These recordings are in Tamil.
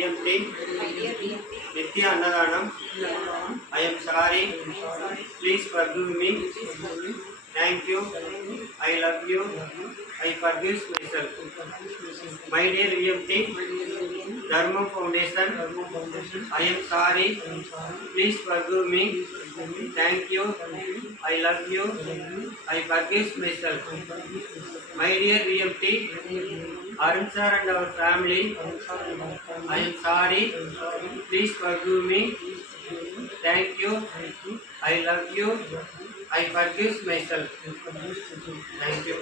VMT Nitya Annadanam. I am sorry. Please forgive me. Thank you. I love you. I forgive myself. My dear VMT Dharma Foundation, I am sorry. Please forgive me. Thank you. I love you. I forgive myself. My dear VMT Arun sir and our family, I am sorry. Please forgive me. Thank you. I love you. I forgive myself. Thank you.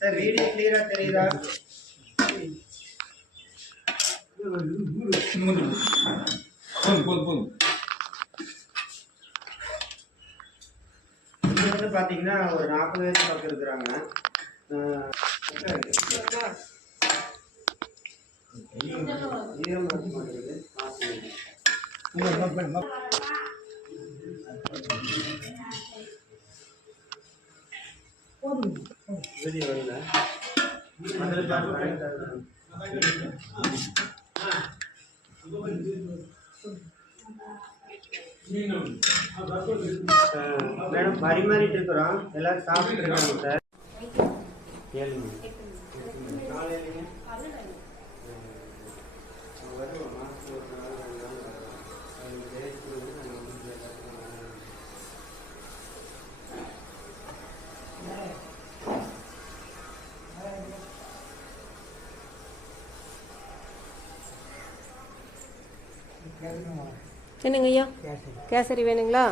Sir, video clear ah theriyudha? இது வந்து பாத்தீங்கன்னா ஒரு 40 வயசு பக்கம் இருக்கிறாங்க. வெளியே வரல மேடம் பரிமாறிட்டு இருக்கிறோம். எல்லாரும் சாப்பிட்டு இருக்காங்க சார். என்னங்க ஐயா கேசரி வேணுங்களா?